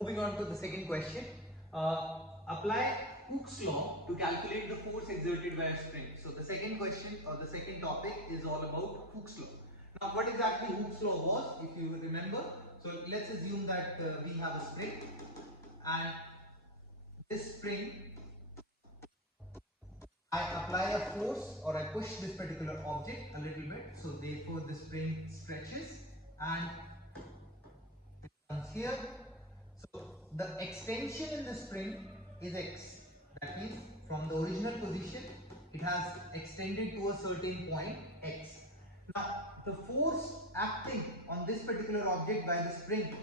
Moving on to the second question. Apply Hooke's law to calculate the force exerted by a spring. So the second question or the second topic is all about Hooke's law. Now what exactly Hooke's law was, if you remember. So let's assume that we have a spring, and this spring, I apply a force or I push this particular object a little bit. So therefore the spring stretches and it comes here. So the extension in the spring is x. That means from the original position it has extended to a certain point x. Now the force acting on this particular object by the spring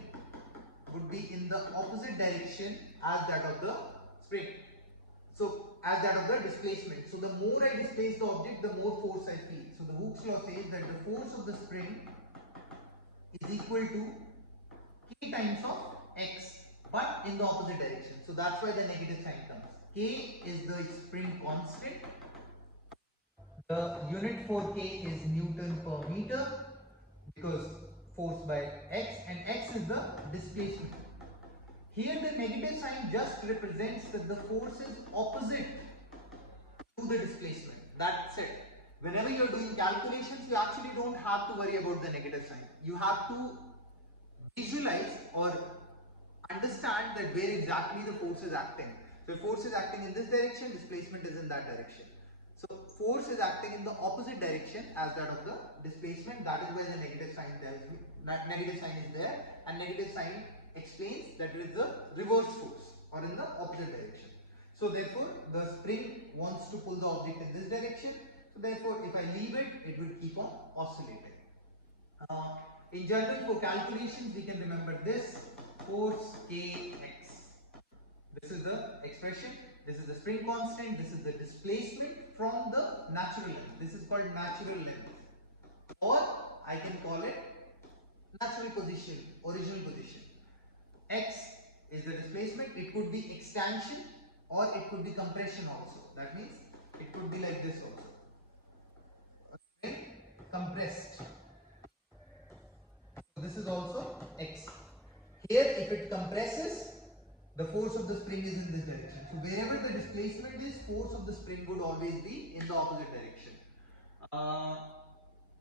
would be in the opposite direction as that of the spring. So as that of the displacement. So the more I displace the object, the more force I feel. So the Hooke's law says that the force of the spring is equal to k times of x, but in the opposite direction. So that's why the negative sign comes. K is the spring constant. The unit for k is Newton per meter because force by x, and x is the displacement. Here the negative sign just represents that the force is opposite to the displacement. That's it. Whenever you're doing calculations, you actually don't have to worry about the negative sign. You have to visualize or understand that where exactly the force is acting. So if force is acting in this direction, displacement is in that direction. So force is acting in the opposite direction as that of the displacement. That is where the negative sign negative sign is there, and negative sign explains that it is the reverse force or in the opposite direction. So therefore the spring wants to pull the object in this direction. So therefore if I leave it, it will keep on oscillating. In general, for calculations we can remember this: force kx. This is the expression, this is the spring constant, this is the displacement from the natural length. This is called natural length, or I can call it natural position, original position. X is the displacement. It could be expansion or it could be compression also. That means it could be like this also. Okay? Compressed. So this is also x. Here if it compresses, the force of the spring is in this direction. So wherever the displacement is, force of the spring would always be in the opposite direction.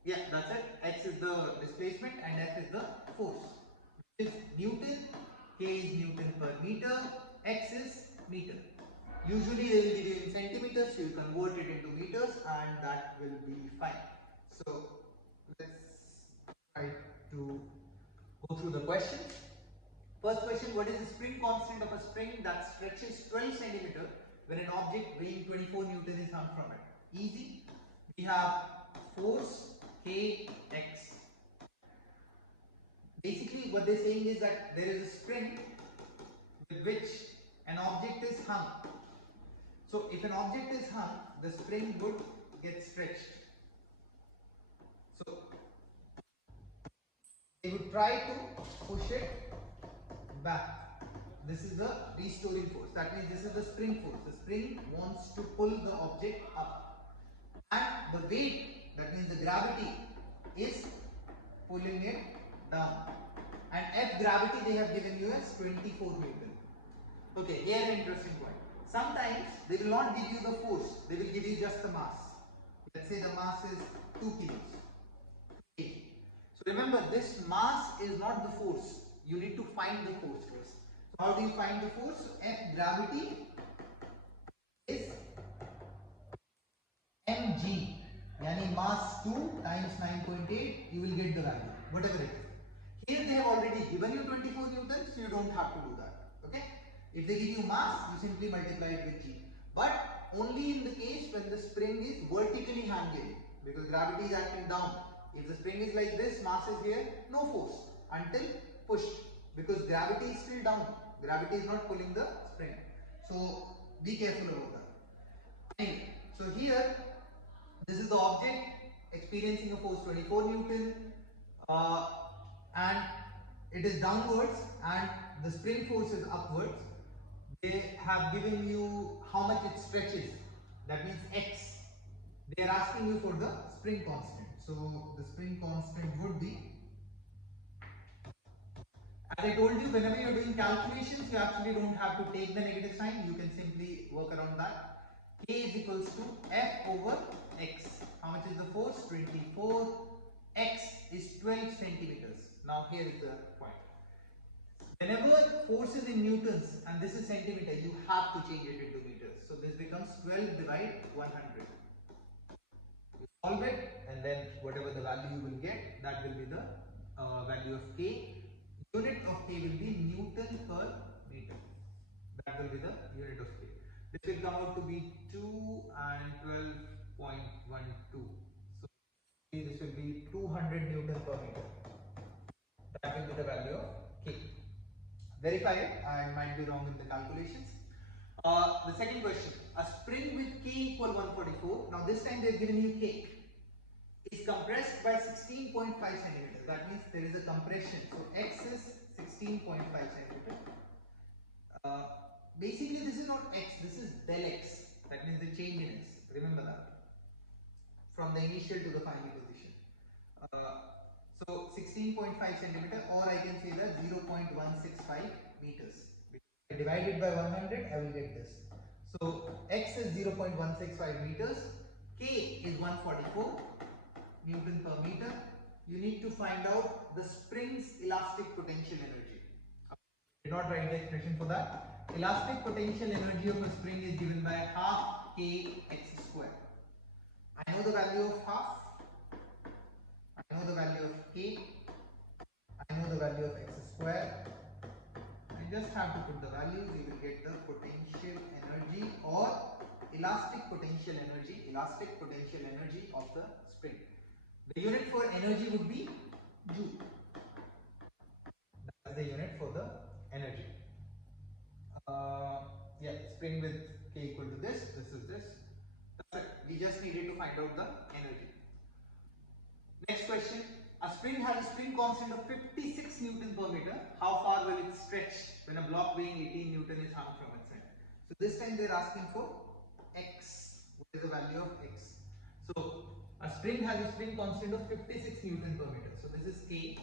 Yeah, that's it. X is the displacement and F is the force. Which is Newton, K is Newton per meter, X is meter. Usually they will give you in centimeters, so you convert it into meters and that will be fine. So let's try to go through the question. First question: what is the spring constant of a spring that stretches 12 centimeter when an object weighing 24 Newton is hung from it? Easy. We have force Kx. Basically what they're saying is that there is a spring with which an object is hung. So if an object is hung, the spring would get stretched. So they would try to push it back. This is the restoring force. That means this is the spring force. The spring wants to pull the object up, and the weight, that means the gravity, is pulling it down. And F gravity they have given you as 24 Newton. Okay, here an interesting point. Sometimes they will not give you the force, they will give you just the mass. Let's say the mass is 2 kilos. Okay. So remember, this mass is not the force. You need to find the force first. So how do you find the force? So F gravity is mg, yani mass 2 times 9.8, you will get the value, whatever it is. Here they have already given you 24 newtons, so you don't have to do that. Okay? If they give you mass, you simply multiply it with g. But only in the case when the spring is vertically hanging, because gravity is acting down. If the spring is like this, mass is here, no force until pushed, because gravity is still down. Gravity is not pulling the spring. So be careful about that. Anyway, so here this is the object experiencing a force 24 Newton, and it is downwards and the spring force is upwards. They have given you how much it stretches, that means x. They are asking you for the spring constant. So the spring constant would be, As I told you, whenever you're doing calculations, you actually don't have to take the negative sign. You can simply work around that. K is equals to F over X. How much is the force? 24. X is 12 centimeters. Now here is the point. Whenever force is in newtons and this is centimeter, you have to change it into meters. So this becomes 12 divided 100. You solve it and then whatever the value you will get, that will be the value of K. Unit of K will be Newton per meter. That will be the unit of K. This will come out to be 2 and 12.12. So this will be 200 Newton per meter. That will be the value of K. Verify it. I might be wrong in the calculations. The second question, a spring with K equal 144. Now this time they have given you K. Is compressed by 16.5 centimeters. That means there is a compression. So X is 16.5 centimeters. Basically this is not X, this is del X. That means the change in X. Remember that. From the initial to the final position. So 16.5 centimeter, or I can say that 0.165 meters. Divided by 100, I will get this. So X is 0.165 meters. K is 144 Newton per meter. You need to find out the spring's elastic potential energy. I did not write the expression for that. Elastic potential energy of a spring is given by half K x square. I know the value of half. I know the value of K. I know the value of x square. I just have to put the values. You will get the potential energy or elastic potential energy of the spring. The unit for energy would be Joule. That's the unit for the energy. Yeah, spring with K equal to this. This is this. That's it. We just needed to find out the energy. Next question. A spring has a spring constant of 56 Newton per meter. How far will it stretch when a block weighing 18 Newton is hung from its end? So this time they are asking for X. What is the value of X? So a spring has a spring constant of 56 Newton per meter. So this is K.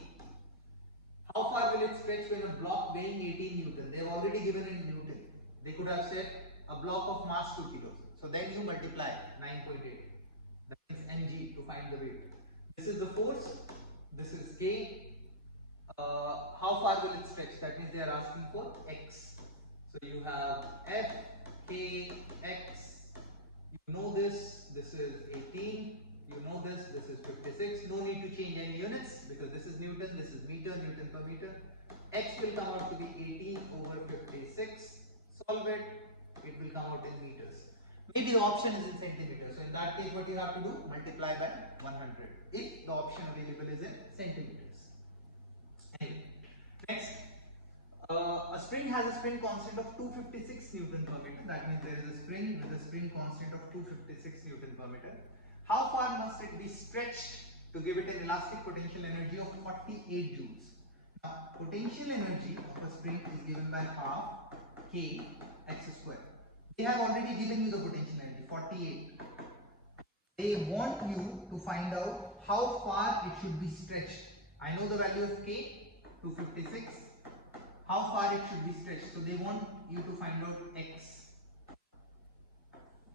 How far will it stretch when a block weighing 18 Newton? They have already given in Newton. They could have said a block of mass 2 kilos. So then you multiply 9.8. That is mg to find the weight. This is the force. This is K. How far will it stretch? That means they are asking for X. So you have F, K, X. You know this. This is 18. You know this. This is 56. No need to change any units because this is Newton. This is meter. Newton per meter. X will come out to be 18 over 56. Solve it. It will come out in meters. Maybe the option is in centimeters. So in that case, what you have to do? Multiply by 100. If the option available is in centimeters. Anyway, next. A spring has a spring constant of 256 Newton per meter. That means there is a spring with a spring constant of 256 Newton per meter. How far must it be stretched to give it an elastic potential energy of 48 joules? Now, potential energy of a spring is given by half K x square. They have already given you the potential energy, 48. They want you to find out how far it should be stretched. I know the value of K, 256. How far it should be stretched. So they want you to find out X.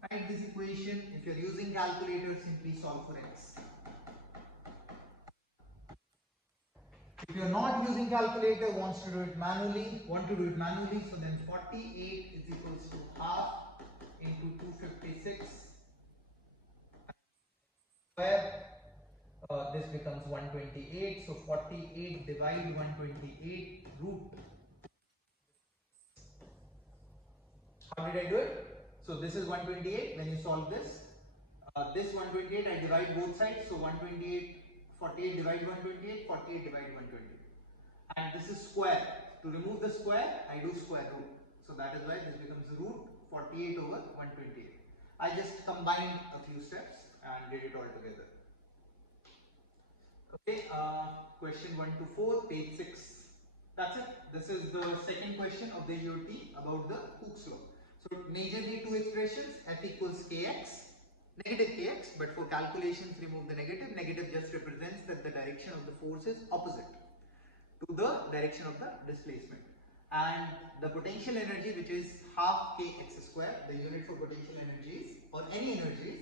Write this equation. If you are using calculator, simply solve for X. If you are not using calculator, want to do it manually, so then 48 is equals to half into 256 square. This becomes 128. So 48 divide 128 root. How did I do it? So this is 128 when you solve this. This 128 I divide both sides. So 128, 48 divide 128, 48 divide 128. And this is square. To remove the square, I do square root. So that is why this becomes root 48 over 128. I just combined a few steps and did it all together. Okay, question 1 to 4, page 6. That's it. This is the second question of the EOT about the Hooke's law. So majorly two expressions, F equals kx, negative kx, but for calculations remove the negative. Negative just represents that the direction of the force is opposite. to the direction of the displacement. And the potential energy, which is half kx square, the unit for potential energies or any energies,